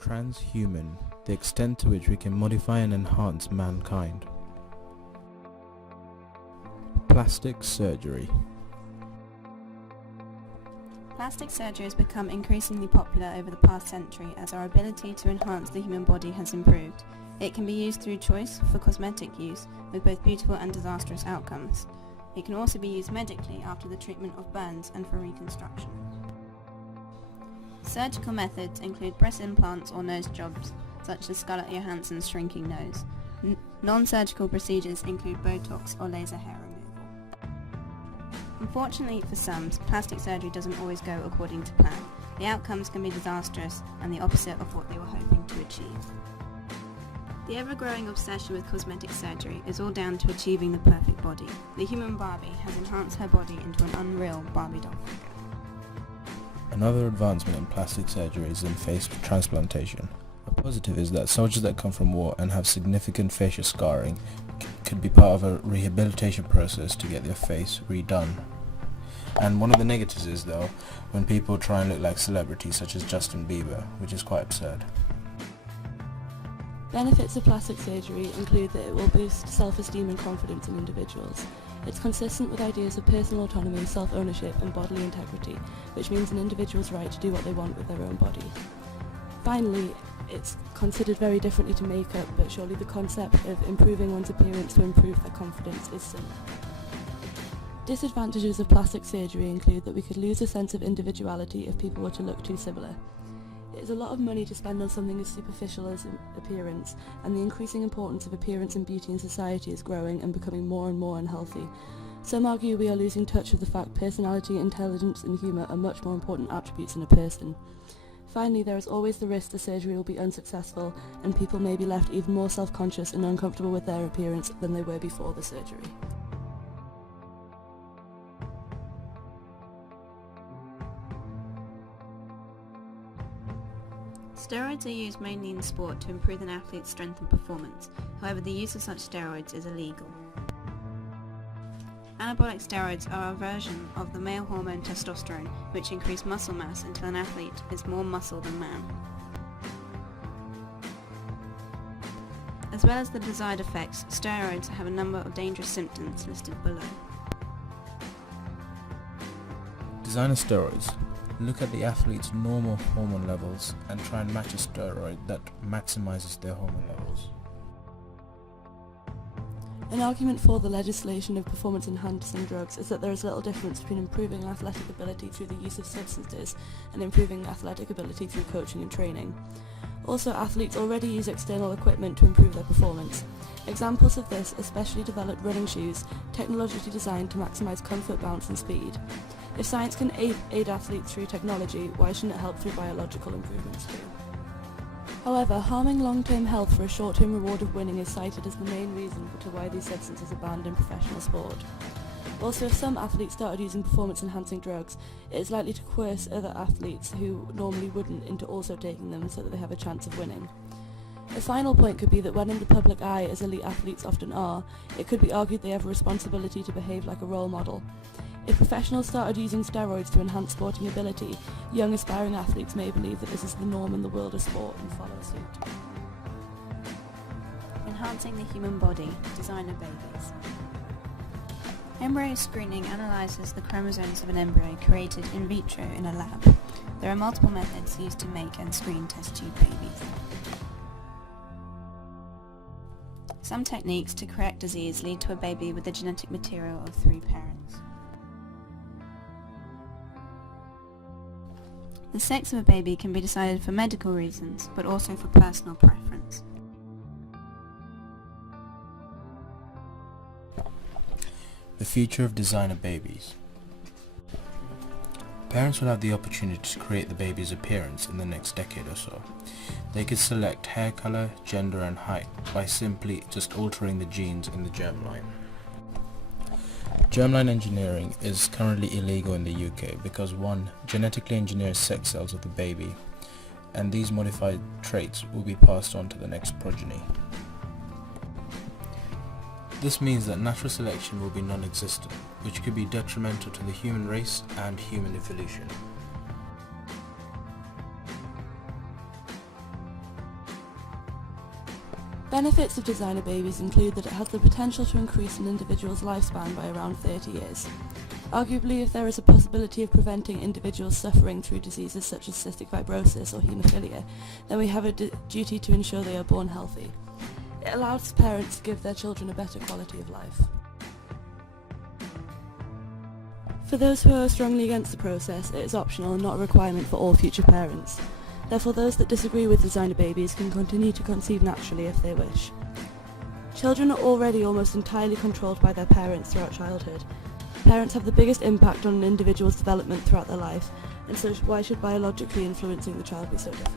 Transhuman, the extent to which we can modify and enhance mankind. Plastic surgery. Plastic surgery has become increasingly popular over the past century as our ability to enhance the human body has improved. It can be used through choice for cosmetic use, with both beautiful and disastrous outcomes. It can also be used medically after the treatment of burns and for reconstruction. Surgical methods include breast implants or nose jobs, such as Scarlett Johansson's shrinking nose. Non-surgical procedures include Botox or laser hair removal. Unfortunately for some, plastic surgery doesn't always go according to plan. The outcomes can be disastrous and the opposite of what they were hoping to achieve. The ever-growing obsession with cosmetic surgery is all down to achieving the perfect body. The human Barbie has enhanced her body into an unreal Barbie doll figure. Another advancement in plastic surgery is in face transplantation. A positive is that soldiers that come from war and have significant facial scarring could be part of a rehabilitation process to get their face redone. And one of the negatives is, though, when people try and look like celebrities such as Justin Bieber, which is quite absurd. Benefits of plastic surgery include that it will boost self-esteem and confidence in individuals. It's consistent with ideas of personal autonomy, self-ownership and bodily integrity, which means an individual's right to do what they want with their own body. Finally, it's considered very differently to makeup, but surely the concept of improving one's appearance to improve their confidence is similar. Disadvantages of plastic surgery include that we could lose a sense of individuality if people were to look too similar. It is a lot of money to spend on something as superficial as appearance, and the increasing importance of appearance and beauty in society is growing and becoming more and more unhealthy. Some argue we are losing touch with the fact personality, intelligence and humour are much more important attributes in a person. Finally, there is always the risk the surgery will be unsuccessful and people may be left even more self-conscious and uncomfortable with their appearance than they were before the surgery. Steroids are used mainly in sport to improve an athlete's strength and performance. However, the use of such steroids is illegal. Anabolic steroids are a version of the male hormone testosterone, which increase muscle mass until an athlete is more muscle than man. As well as the desired effects, steroids have a number of dangerous symptoms listed below. Designer steroids. Look at the athlete's normal hormone levels and try and match a steroid that maximizes their hormone levels. An argument for the legislation of performance-enhancing drugs is that there is little difference between improving athletic ability through the use of substances and improving athletic ability through coaching and training. Also, athletes already use external equipment to improve their performance. Examples of this are specially developed running shoes, technologically designed to maximize comfort, bounce and speed. If science can aid athletes through technology, why shouldn't it help through biological improvements too? However, harming long-term health for a short-term reward of winning is cited as the main reason to why these substances are banned in professional sport. Also, if some athletes started using performance-enhancing drugs, it is likely to coerce other athletes who normally wouldn't into also taking them so that they have a chance of winning. A final point could be that when in the public eye, as elite athletes often are, it could be argued they have a responsibility to behave like a role model. If professionals started using steroids to enhance sporting ability, young aspiring athletes may believe that this is the norm in the world of sport and follow suit. Enhancing the human body, designer babies. Embryo screening analyzes the chromosomes of an embryo created in vitro in a lab. There are multiple methods used to make and screen test tube babies. Some techniques to correct disease lead to a baby with the genetic material of 3 parents. The sex of a baby can be decided for medical reasons, but also for personal preference. The future of designer babies. Parents will have the opportunity to create the baby's appearance in the next decade or so. They could select hair color, gender and height by simply just altering the genes in the germline. Germline engineering is currently illegal in the UK because one genetically engineers sex cells of the baby, and these modified traits will be passed on to the next progeny. This means that natural selection will be non-existent, which could be detrimental to the human race and human evolution. Benefits of designer babies include that it has the potential to increase an individual's lifespan by around 30 years. Arguably, if there is a possibility of preventing individuals suffering through diseases such as cystic fibrosis or haemophilia, then we have a duty to ensure they are born healthy. It allows parents to give their children a better quality of life. For those who are strongly against the process, it is optional and not a requirement for all future parents. Therefore, those that disagree with designer babies can continue to conceive naturally if they wish. Children are already almost entirely controlled by their parents throughout childhood. Parents have the biggest impact on an individual's development throughout their life, and so why should biologically influencing the child be so different?